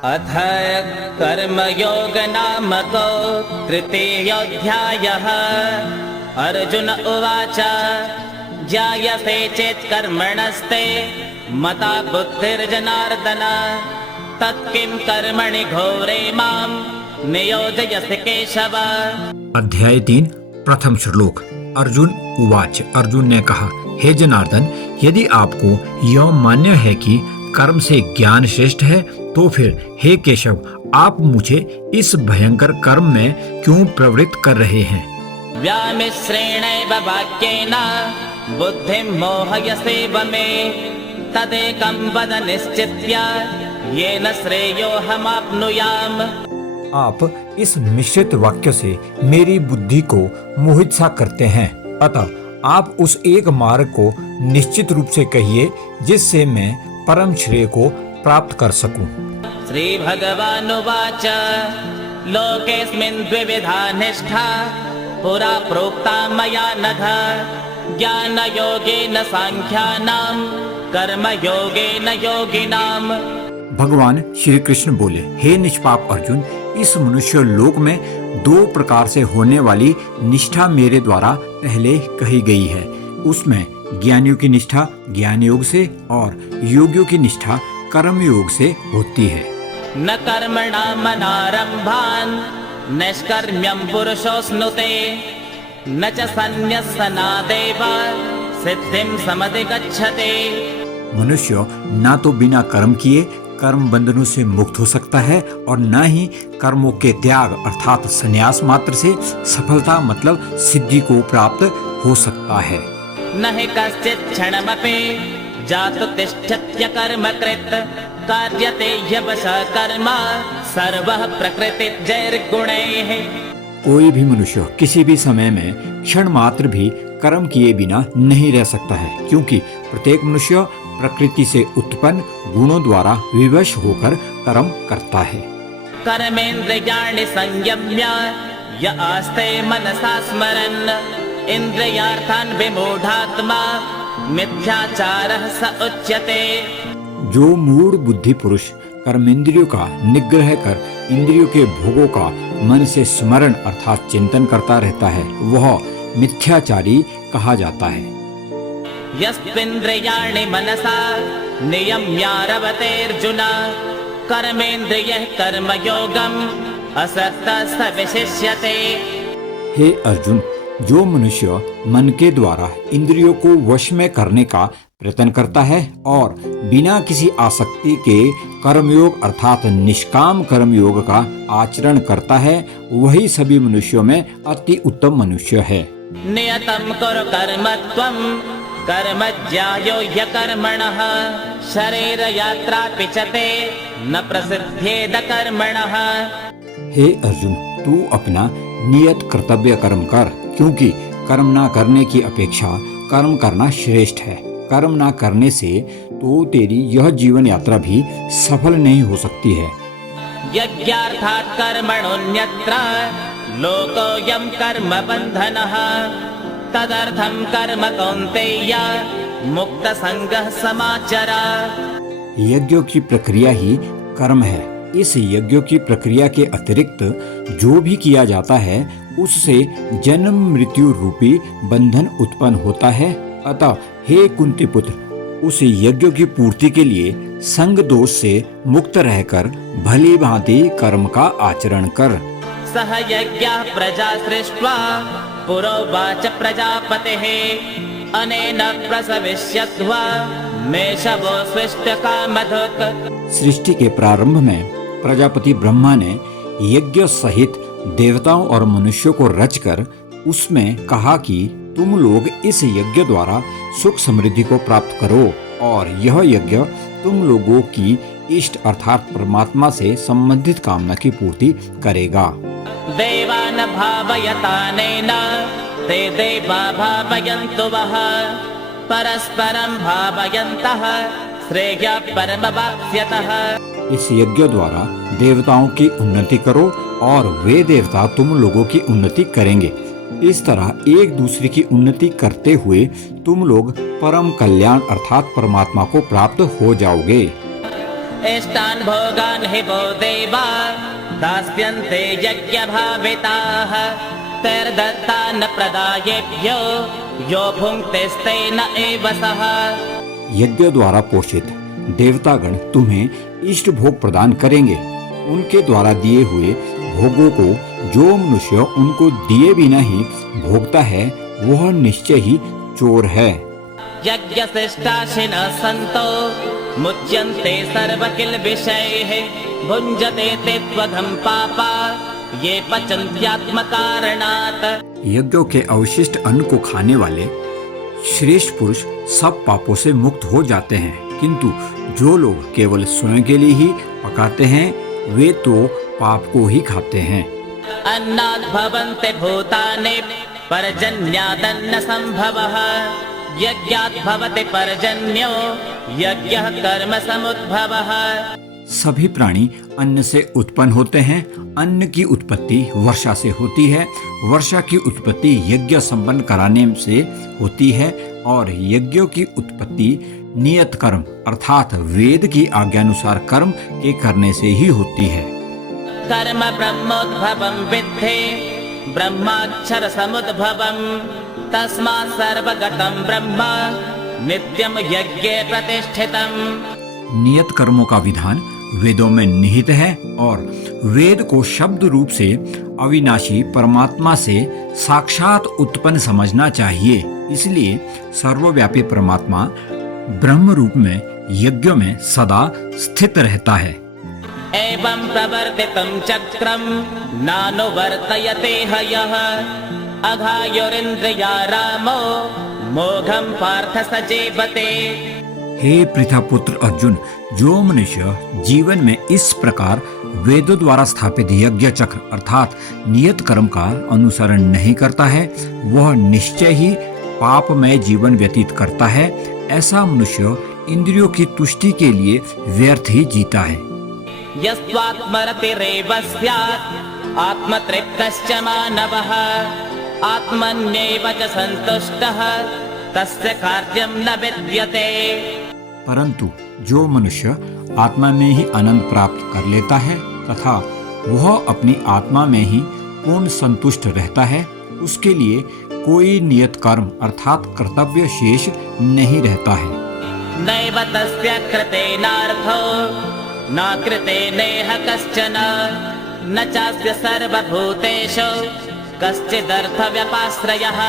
अथ कर्मयोग नामको तृतीयोऽध्यायः। अर्जुन उवाच जायसे चेत् कर्मणस्ते मता बुद्धिर्जनार्दन तत्किं कर्मणि घोरे मां नियोजयसि केशव। अध्याय 3 प्रथम श्लोक। अर्जुन उवाच, अर्जुन ने कहा, हे जनार्दन, यदि आपको यह मान्य है कि कर्म से ज्ञान श्रेष्ठ है, तो फिर हे केशव, आप मुझे इस भयंकर कर्म में क्यों प्रवृत्त कर रहे हैं? व्यामिश्रेणैव वाक्येन बुद्धिं मोहयसेव मे तदेकं वद निश्चित्य येन श्रेयोऽहमाप्नुयाम्। आप इस मिश्रित वाक्य से मेरी बुद्धि को मोहित सा करते हैं, अतः आप उस एक मार्ग को निश्चित रूप से कहिए जिससे मैं परम श्रेय को प्राप्त कर सकूं। श्री भगवानुवाच लोकेऽस्मिन् द्विविधा निष्ठा पुरा प्रोक्ता मया नघ ज्ञानयोगेन सांख्यानां कर्मयोगेन योगिनां। भगवान श्री कृष्ण बोले, हे निष्पाप अर्जुन, इस मनुष्य लोक में दो प्रकार से होने वाली निष्ठा मेरे द्वारा पहले कही गई है। उसमें ज्ञानियों की निष्ठा ज्ञान योग से और योगियों की निष्ठा कर्म योग से होती है। न कर्मणामनारम्भान् निष्कर्म्यं पुरुषोऽश्नुते न च सन्न्यस्सनादेव सिद्धिं समधिगच्छते। मनुष्य ना तो बिना कर्म किए कर्म बंधनों से मुक्त हो सकता है और न ही कर्मों के त्याग अर्थात संन्यास मात्र से सफलता मतलब सिद्धि को प्राप्त हो सकता है। न हि कश्चित् क्षणमपि जातु तिष्ठत्य कर्मकृत् कार्यते ह्यवशः कर्म सर्वः प्रकृतिजैर्गुणैः। कोई भी मनुष्य किसी भी समय में क्षण मात्र भी कर्म किए बिना नहीं रह सकता है, क्योंकि प्रत्येक मनुष्य प्रकृति से उत्पन्न गुणों द्वारा विवश होकर कर्म करता है। कर्मेन्द्रियाणि संयम्य य आस्ते मनसा स्मरन् इंद्रियार्थान् विमूढात्मा मिथ्याचारः स उच्यते। जो मूढ़ बुद्धि पुरुष कर्मेंद्रियों का निग्रह कर इंद्रियों के भोगों का मन से स्मरण अर्थात चिंतन करता रहता है, वह मिथ्याचारी कहा जाता है। यस्त्विन्द्रियाणि मनसा नियम्यारभतेऽर्जुन कर्मेन्द्रियः कर्मयोगम् असक्तः स विशिष्यते। हे अर्जुन, जो मनुष्य मन के द्वारा इंद्रियों को वश में करने का प्रयत्न करता है और बिना किसी आसक्ति के कर्मयोग अर्थात निष्काम कर्मयोग का आचरण करता है, वही सभी मनुष्यों में अति उत्तम मनुष्य है। नियतं कुरु कर्म त्वं कर्म ज्यायो ह्यकर्मणः शरीर यात्रा पिचते न प्रसिद्धेद कर्मणः। हे अर्जुन, तू अपना नियत कर्तव्य कर्म कर, क्योंकि कर्म ना करने की अपेक्षा कर्म करना श्रेष्ठ है। कर्म ना करने से तो तेरी यह जीवन यात्रा भी सफल नहीं हो सकती है। यज्ञार्थात् कर्मणोऽन्यत्र लोकोऽयं कर्म बन्धनः तदर्थं कर्म कौन्तेय मुक्त संगः समाचर। यज्ञों की प्रक्रिया ही कर्म है। इस यज्ञों की प्रक्रिया के अतिरिक्त जो भी किया जाता है उससे जन्म मृत्यु रूपी बंधन उत्पन्न होता है। अतः हे कुंती पुत्र, उस यज्ञ की पूर्ति के लिए संग दोष से मुक्त रहकर भली भांति कर्म का आचरण कर। सह यज्ञः प्रजा सृष्ट्वा पुरोवाच प्रजापतिः अनेन प्रसविष्यध्वा मेषवो सृष्टकामधुक्। सृष्टि के प्रारंभ में प्रजापति ब्रह्मा ने यज्ञ सहित देवताओं और मनुष्यों को रचकर उसमें कहा कि तुम लोग इस यज्ञ द्वारा सुख समृद्धि को प्राप्त करो, और यह यज्ञ तुम लोगों की इष्ट अर्थात परमात्मा से संबंधित कामना की पूर्ति करेगा। देवान भावयतानेन ते देवा भावयन्तु वः परस्परं भावयन्तः श्रेयः परमवाप्स्यतः। इस यज्ञ द्वारा देवताओं की उन्नति करो और वे देवता तुम लोगों की उन्नति करेंगे। इस तरह एक दूसरे की उन्नति करते हुए तुम लोग परम कल्याण अर्थात परमात्मा को प्राप्त हो जाओगे। इष्टान् भोगान् हि वो देवा दास्यन्ते यज्ञभाविताः तैर्दत्तान् प्रदायेभ्यो यो भुङ्क्तेस्तेन एव सः। यज्ञ द्वारा पोषित देवतागण तुम्हें इष्ट भोग प्रदान करेंगे। उनके द्वारा दिए हुए भोगों को जो मनुष्य उनको दिए बिना ही भोगता है वह निश्चय ही चोर है। यज्ञशिष्टाशिनः सन्तो मुच्यन्ते सर्वकिल्बिषैः भुञ्जते ते त्वघं पापा ये पचन्त्यात्मकारणात्। यज्ञों के अवशिष्ट अन्न को खाने वाले श्रेष्ठ पुरुष सब पापों से मुक्त हो जाते हैं, किंतु जो लोग केवल स्वयं के लिए ही पकाते हैं वे तो पाप को ही खाते हैं। अन्नाद् भवन्ति भूतानि पर्जन्यादन्न संभवः यज्ञात् भवति पर्जन्यो यज्ञः कर्म समुद्भवः। सभी प्राणी अन्न से उत्पन्न होते हैं। अन्न की उत्पत्ति वर्षा से होती है। वर्षा की उत्पत्ति यज्ञ संपन्न कराने से होती है और यज्ञों की उत्पत्ति नियत कर्म अर्थात वेद की आज्ञानुसार कर्म के करने से ही होती है। कर्म ब्रह्मोद्भवं विद्धि ब्रह्माक्षर समुद्भवं तस्मात् सर्वगतं ब्रह्म नित्यं यज्ञे प्रतिष्ठितम्। नियत कर्मों का विधान वेदों में निहित है और वेद को शब्द रूप से अविनाशी परमात्मा से साक्षात उत्पन्न समझना चाहिए। इसलिए सर्वव्यापी परमात्मा ब्रह्म रूप में यज्ञों में सदा स्थित रहता है। एवं प्रवर्तितं चक्रं नानुवर्तयते हयः अघायुरिन्द्रिया रामो मोघं पार्थ सजीवते। हे पृथापुत्र अर्जुन, जो मनुष्य जीवन में इस प्रकार वेदों द्वारा स्थापित यज्ञ चक्र अर्थात नियत कर्म का अनुसरण नहीं करता है वह निश्चय ही पापमय जीवन व्यतीत करता है। ऐसा मनुष्य इंद्रियों की तुष्टि के लिए व्यर्थ ही जीता है। यस्त्वात्मरतिरेव स्यात् आत्मतृप्तश्च मानवः आत्मन्येव च सन्तुष्टः तस्य कार्यं न विद्यते। परंतु जो मनुष्य आत्मा में ही आनंद प्राप्त कर लेता है तथा वह अपनी आत्मा में ही पूर्ण संतुष्ट रहता है उसके लिए कोई नियत कर्म अर्थात कर्तव्य शेष नहीं रहता है। नैव तस्य कृतेनार्थो न कृतेनेह कश्चन न चास्य सर्वभूतेषु कश्चिदर्थ व्यपाश्रयः।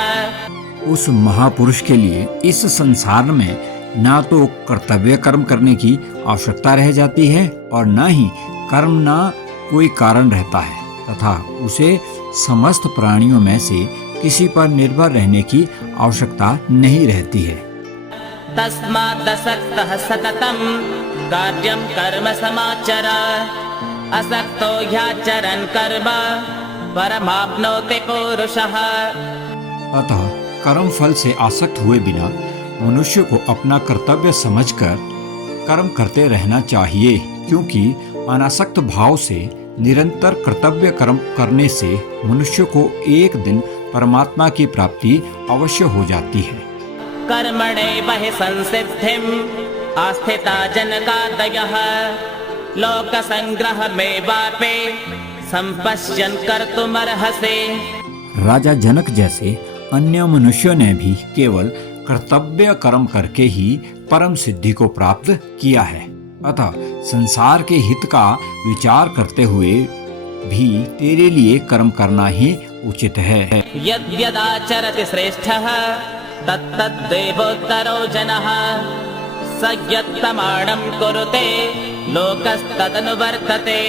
उस महापुरुष के लिए इस संसार में ना तो कर्तव्य कर्म करने की आवश्यकता रह जाती है और न ही कर्म ना कोई कारण रहता है तथा उसे समस्त प्राणियों में से किसी पर निर्भर रहने की आवश्यकता नहीं रहती है। तस्मादसक्तः सततं कार्यं कर्म समाचर असक्तो ह्याचरन् कर्म परमाप्नोति पुरुषः। अतः कर्म फल से आसक्त हुए बिना मनुष्य को अपना कर्तव्य समझकर कर्म करते रहना चाहिए, क्योंकि अनासक्त भाव से निरंतर कर्तव्य कर्म करने से मनुष्य को एक दिन परमात्मा की प्राप्ति अवश्य हो जाती है। कर्मणैव हि संसिद्धिम् आस्थिता जनकादयः लोकसंग्रहमेवापि संपश्यन् कर्तुमर्हसि। राजा जनक जैसे अन्य मनुष्यों ने भी केवल कर्तव्य कर्म करके ही परम सिद्धि को प्राप्त किया है। अतः संसार के हित का विचार करते हुए भी तेरे लिए कर्म करना ही उचित है। यद्यदाचरति श्रेष्ठः तत्तद्देवोत्तरो जनः स यत्प्रमाणं कुरुते लोकस्तदनुवर्तते।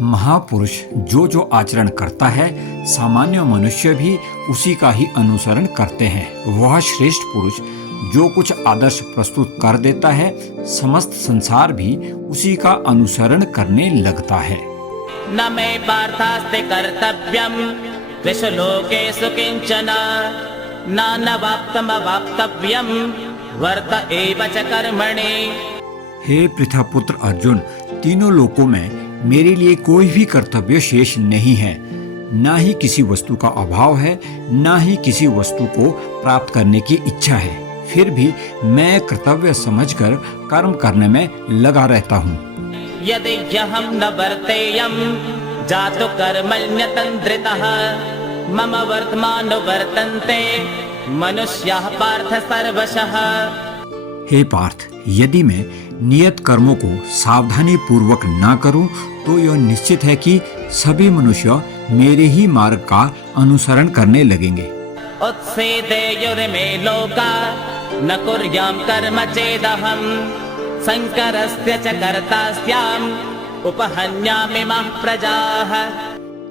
महापुरुष जो जो आचरण करता है सामान्य मनुष्य भी उसी का ही अनुसरण करते हैं। वह श्रेष्ठ पुरुष जो कुछ आदर्श प्रस्तुत कर देता है समस्त संसार भी उसी का अनुसरण करने लगता है। न मे पार्थास्ति कर्तव्यं त्रिषु लोकेषु किंचन नानवाप्तमवाप्तव्यं वर्त एव च कर्मणि। हे पृथापुत्र अर्जुन, तीनों लोकों में मेरे लिए कोई भी कर्तव्य शेष नहीं है। न ही किसी वस्तु का अभाव है, न ही किसी वस्तु को प्राप्त करने की इच्छा है। फिर भी मैं कर्तव्य समझकर कर्म करने में लगा रहता हूँ। यदि ह्यहं न वर्तेयं जातु कर्मण्यतन्द्रितः मम वर्तमानो वर्तन्ते मनुष्याः पार्थ सर्वशः। हे पार्थ, यदि मैं नियत कर्मों को सावधानी पूर्वक ना करूं तो यह निश्चित है कि सभी मनुष्य मेरे ही मार्ग का अनुसरण करने लगेंगे। उत्सेदेयुर्मे लोका न कुर्यां कर्म चेदहं शंकरस्य च कर्तास्याम् उपहन्यामिमाः प्रजाः।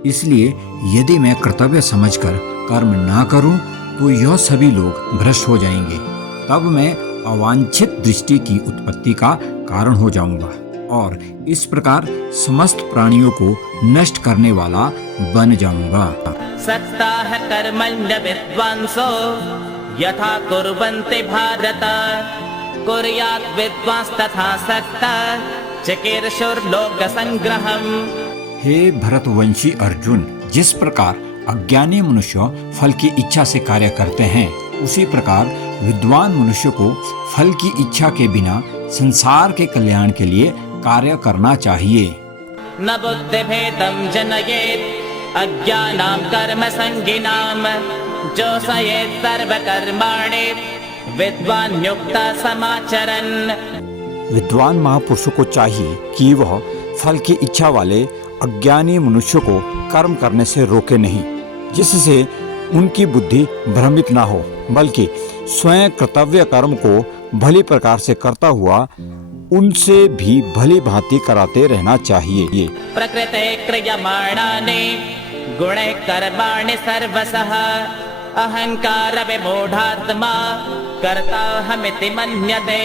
इसलिए यदि मैं कर्तव्य समझकर कर्म ना करूं तो यह सभी लोग भ्रष्ट हो जाएंगे। तब मैं अवांछित दृष्टि की उत्पत्ति का कारण हो जाऊंगा और इस प्रकार समस्त प्राणियों को नष्ट करने वाला बन जाऊंगा। सक्ताः कर्मण्य विद्वांसो यथा कुर्वन्ति भारत कुर्यात् विद्वांस्तथा सक्तः चिकीर्षुर्लोक संग्रहम्। हे भरतवंशी अर्जुन, जिस प्रकार अज्ञानी मनुष्य फल की इच्छा से कार्य करते हैं, उसी प्रकार विद्वान मनुष्य को फल की इच्छा के बिना संसार के कल्याण के लिए कार्य करना चाहिए। न बुद्धिभेदं जनयेत् अज्ञानां कर्म संगिनां जोषयेत् सर्वकर्माणि विद्वान् युक्त समाचरन्। विद्वान महापुरुषों को चाहिए कि वह फल की इच्छा वाले अज्ञानी मनुष्य को कर्म करने से रोके नहीं, जिससे उनकी बुद्धि भ्रमित ना हो, बल्कि स्वयं कर्तव्य कर्म को भली प्रकार से करता हुआ उनसे भी भली भांति कराते रहना चाहिए। प्रकृते क्रियमाणानि गुणे कर्माणि सर्वशः अहंकार विमूढ़ात्मा कर्ताहमिति मन्यते।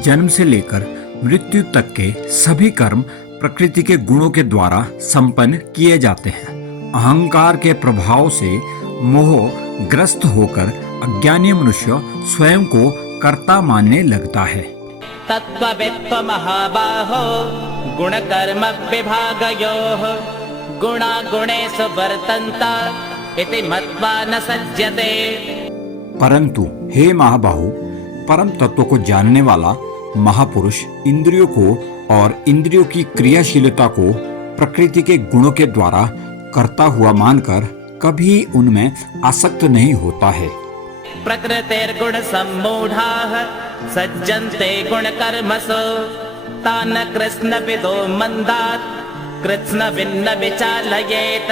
जन्म से लेकर मृत्यु तक के सभी कर्म प्रकृति के गुणों के द्वारा संपन्न किए जाते हैं। अहंकार के प्रभाव से मोह ग्रस्त होकर अज्ञानी मनुष्य स्वयं को कर्ता मानने लगता है। तत्त्ववित्त्व महाबाहो गुण कर्म विभागयोः गुणा गुणेषु वर्तन्त इति मत्वा न सज्जते। परंतु हे महाबाहु, परम तत्व को जानने वाला महापुरुष इंद्रियों को और इंद्रियों की क्रियाशीलता को प्रकृति के गुणों के द्वारा करता हुआ मानकर कभी उनमें आसक्त नहीं होता है। प्रकृतिर्गुण सम्मूढ़ाः सज्जन्ते गुण कर्मसु तान् कृष्ण विदो मंदात् कृष्ण भिन्न विचालयेत्।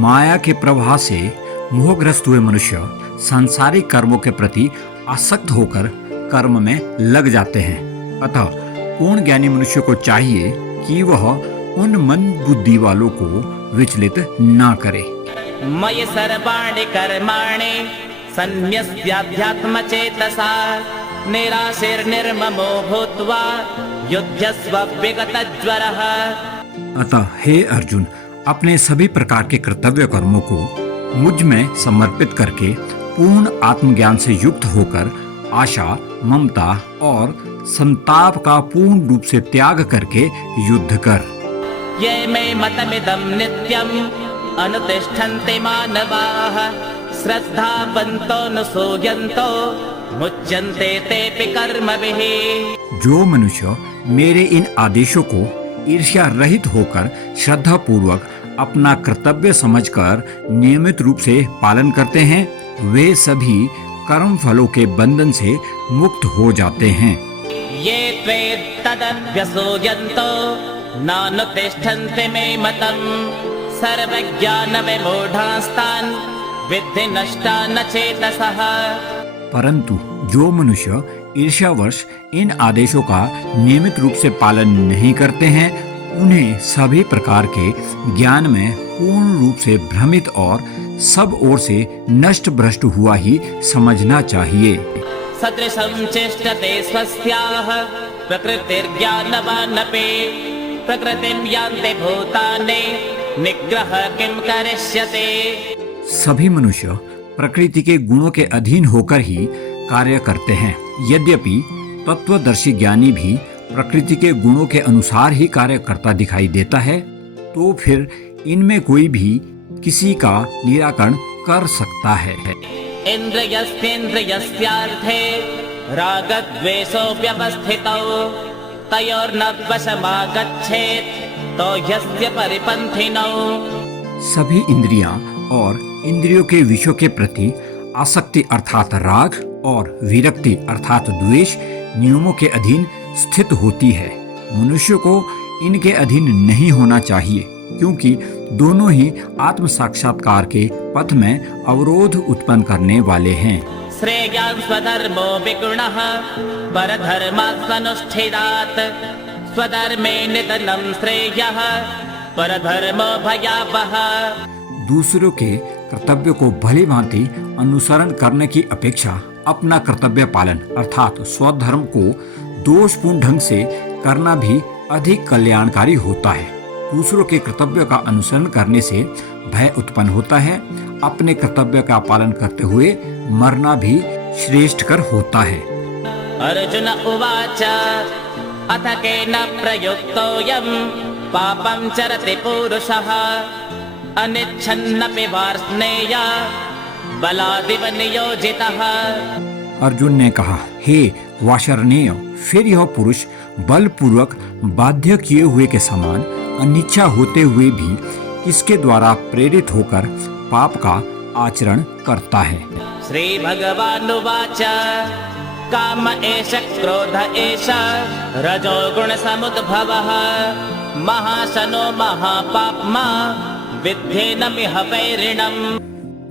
माया के प्रभाव से मोहग्रस्त हुए मनुष्य सांसारिक कर्मों के प्रति आसक्त होकर कर्म में लग जाते हैं। अतः पूर्ण ज्ञानी मनुष्य को चाहिए कि वह उन मंद बुद्धि वालों को विचलित ना करे। मयि सर्वाणि कर्माणि सन्न्यस्याध्यात्म चेतसा निराशीर्निर्ममो भूत्वा युध्यस्व विगतज्वरः। अतः हे अर्जुन, अपने सभी प्रकार के कर्तव्य कर्मों को मुझ में समर्पित करके पूर्ण आत्मज्ञान से युक्त होकर आशा, ममता और संताप का पूर्ण रूप से त्याग करके युद्ध कर। ये मे मतमिदं नित्यम् अनुतिष्ठन्ते मानवाः श्रद्धावन्तो न सूयन्तो मुच्यन्ते तेऽपि कर्मभिः। जो मनुष्य मेरे इन आदेशों को ईर्ष्या रहित होकर श्रद्धा पूर्वक अपना कर्तव्य समझकर नियमित रूप से पालन करते हैं, वे सभी कर्म फलों के बंधन से मुक्त हो जाते हैं। ये त्वेतदभ्यसूयन्तो नानुतिष्ठन्ते मे मतम् सर्वज्ञान विमूढास्तान् विद्धि नष्टा न चेतसः। परंतु जो मनुष्य ईर्ष्यावश इन आदेशों का नियमित रूप से पालन नहीं करते हैं, उन्हें सभी प्रकार के ज्ञान में पूर्ण रूप से भ्रमित और सब ओर से नष्ट भ्रष्ट हुआ ही समझना चाहिए। सदृशं चेष्टते स्वस्याः प्रकृतिर्ज्ञानवानपि प्रकृतिं यान्ति भूतानि निग्रह किं करिष्यते। सभी मनुष्य प्रकृति के गुणों के अधीन होकर ही कार्य करते हैं। यद्यपि तत्वदर्शी ज्ञानी भी प्रकृति के गुणों के अनुसार ही कार्य करता दिखाई देता है, तो फिर इनमें कोई भी किसी का निराकरण कर सकता है। इन्द्रियस्येन्द्रियस्यार्थे रागद्वेषौ व्यवस्थितौ तयोर्न वशमागच्छेत् तो यस्य परिपन्थिनौ। सभी इंद्रियां और इंद्रियों के विषयों के प्रति आसक्ति अर्थात राग और विरक्ति अर्थात द्वेष नियमों के अधीन स्थित होती है। मनुष्य को इनके अधीन नहीं होना चाहिए, क्योंकि दोनों ही आत्म साक्षात्कार के पथ में अवरोध उत्पन्न करने वाले हैं। श्रेयान् स्वधर्मो विगुणः परधर्मात्मनुष्ठितात् स्वधर्मे निधनं श्रेयः परधर्मो भयावहः। दूसरों के कर्तव्य को भली भांति अनुसरण करने की अपेक्षा अपना कर्तव्य पालन अर्थात स्वधर्म को दोषपूर्ण ढंग से करना भी अधिक कल्याणकारी होता है। दूसरों के कर्तव्य का अनुसरण करने से भय उत्पन्न होता है। अपने कर्तव्य का पालन करते हुए मरना भी श्रेष्ठकर होता है। अर्जुन उवाच अथ केन प्रयुक्तोऽयं पापं चरति पुरुषः अनिच्छन्नपि वार्ष्णेय बलादिव नियोजितः। अर्जुन ने कहा, हे वार्ष्णेय, फिर यह पुरुष बलपूर्वक बाध्य किए हुए के समान अनिच्छा होते हुए भी किसके द्वारा प्रेरित होकर पाप का आचरण करता है। श्री भगवानुवाच काम एष क्रोध एष रजोगुण समुद्भवः महाशनो महापाप्मा विद्धेनमिह वैरिणम्।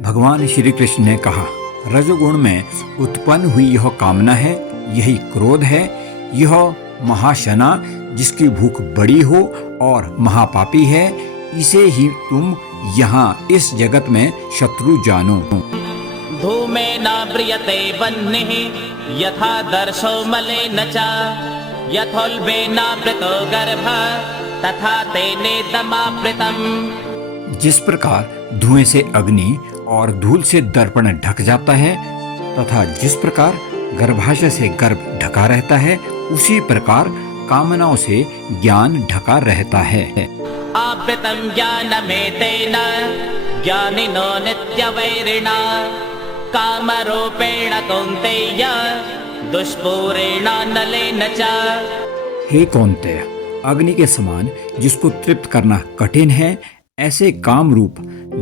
भगवान श्री कृष्ण ने कहा, रजोगुण में उत्पन्न हुई यह कामना है, यही क्रोध है। यह महाशना जिसकी भूख बड़ी हो और महापापी है, इसे ही तुम यहाँ इस जगत में शत्रु जानो। धूमेन म्रियते वह्निः यथा दर्शो मलेन च यथोल्बेनावृतो गर्भः तथा तेनेदमावृतम्। जिस प्रकार धुएं से अग्नि और धूल से दर्पण ढक जाता है तथा जिस प्रकार गर्भाशय से गर्भ ढका रहता है, उसी प्रकार कामनाओं से ज्ञान ढका रहता है। आवृतं ज्ञानमेतेन ज्ञानिनो नित्यवैरिणा कामरूपेण कौन्तेय दुष्पूरेणानलेन च। हे कौन्तेय, अग्नि के समान जिसको तृप्त करना कठिन है, ऐसे काम रूप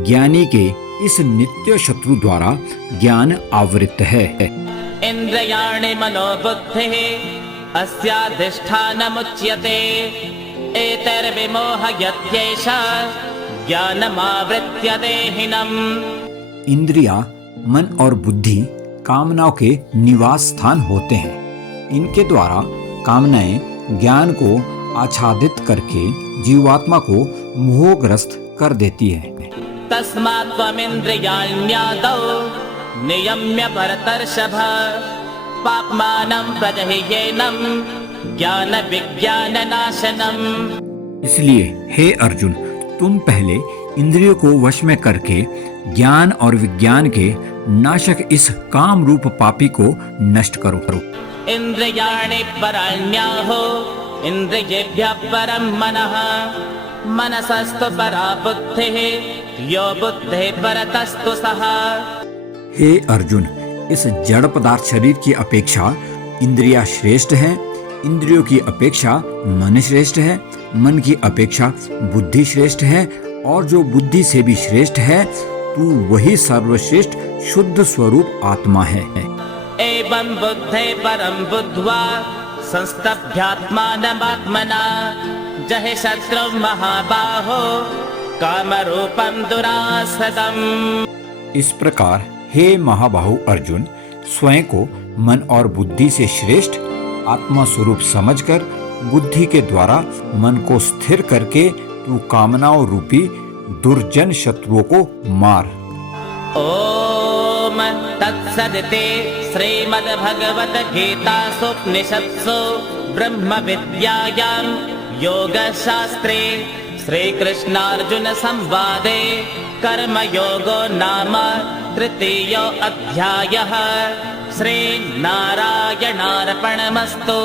ज्ञानी के इस नित्य शत्रु द्वारा ज्ञान आवृत है। इंद्रियाणि मनोबुद्धिः अस्याधिष्ठानमुच्यते एतैर्विमोहयत्येष ज्ञानमावृत्य देहिनम्। इंद्रियां, मन और बुद्धि कामनाओं के निवास स्थान होते हैं। इनके द्वारा कामनाएं ज्ञान को आच्छादित करके जीवात्मा को मोहग्रस्त कर देती है। तस्मात् त्वमिन्द्रियाण्यादौ नियम्य भरतर्षभ पाप्मानं प्रजह्येनं ज्ञान विज्ञान नाशनम्। इसलिए हे अर्जुन, तुम पहले इंद्रियों को वश में करके ज्ञान और विज्ञान के नाशक इस काम रूप पापी को नष्ट करो। इंद्रियाणि पराण्याहो इंद्रियेभ्यः परं मनः मनसस्तु परा बुद्धिः यो बुद्धेः परतस्तु सः। हे अर्जुन, इस जड़ पदार्थ शरीर की अपेक्षा इंद्रियां श्रेष्ठ है, इंद्रियों की अपेक्षा मन श्रेष्ठ है, मन की अपेक्षा बुद्धि श्रेष्ठ है, और जो बुद्धि से भी श्रेष्ठ है, तू वही सर्वश्रेष्ठ शुद्ध स्वरूप आत्मा है। एवं बुद्धे परं बुद्ध्वा संस्तभ्यात्मानमात्मना जहि शत्रु महाबाहो कामरूपं दुरासदम्। इस प्रकार हे महाबाहु अर्जुन, स्वयं को मन और बुद्धि से श्रेष्ठ आत्मा स्वरूप समझकर बुद्धि के द्वारा मन को स्थिर करके तू कामनाओं रूपी दुर्जन शत्रुओं को मार। ओम तत्सदिति श्रीमद्भगवद्गीतासु उपनिषत्सु ब्रह्म विद्यायां योगशास्त्रे श्रीकृष्णार्जुन संवादे कर्मयोगो नाम तृतीयो अध्यायः। श्रीनारायणार्पणमस्तु।